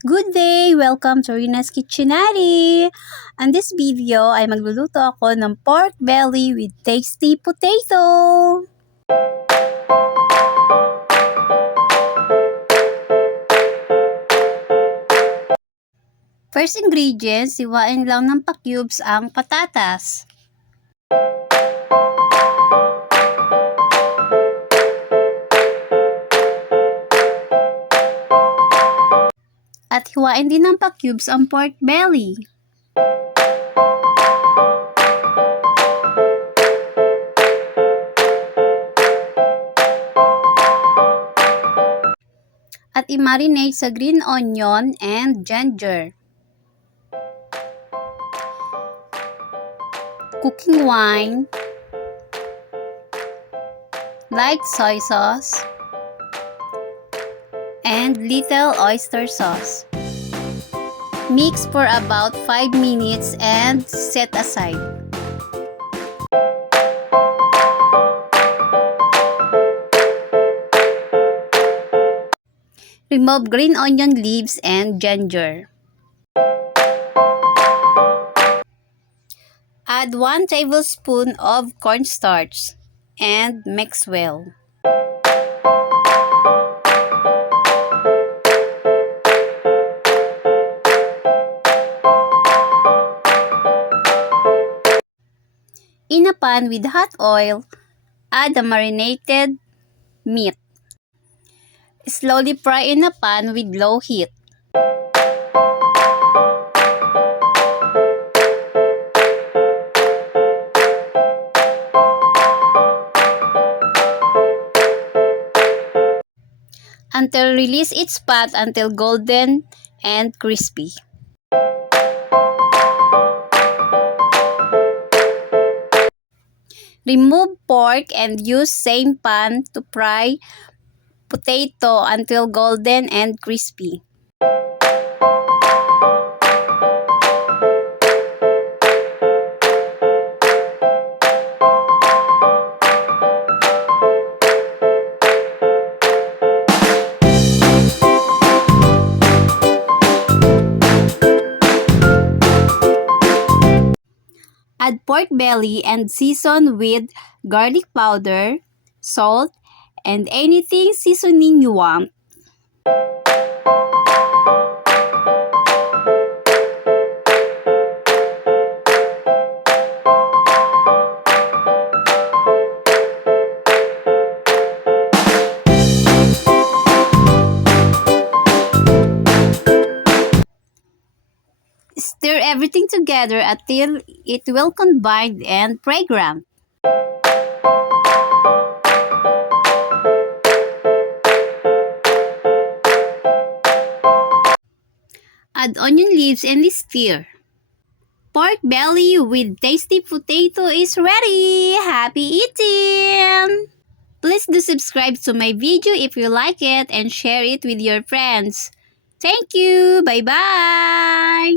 Good day! Welcome to Rina's Kitchenary! On this video ay magluluto ako ng pork belly with tasty potato! First ingredients, siwain lang ng pa-cubes ang patatas. At hiwain din ng pa-cubes ang pork belly. At i-marinate sa green onion and ginger. Cooking wine, light soy sauce, and little oyster sauce. Mix for about 5 minutes and set aside. Remove green onion leaves and ginger. Add 1 tablespoon of cornstarch and mix well. In a pan with hot oil, add the marinated meat. Slowly fry in a pan with low heat. Until release its fat until golden and crispy. Remove pork and use same pan to fry potato until golden and crispy. Add pork belly and season with garlic powder, salt, and anything seasoning you want. Stir everything together until it will combine and fragrant. Add onion leaves and stir. Pork belly with tasty potato is ready! Happy eating! Please do subscribe to my video if you like it and share it with your friends. Thank you! Bye-bye!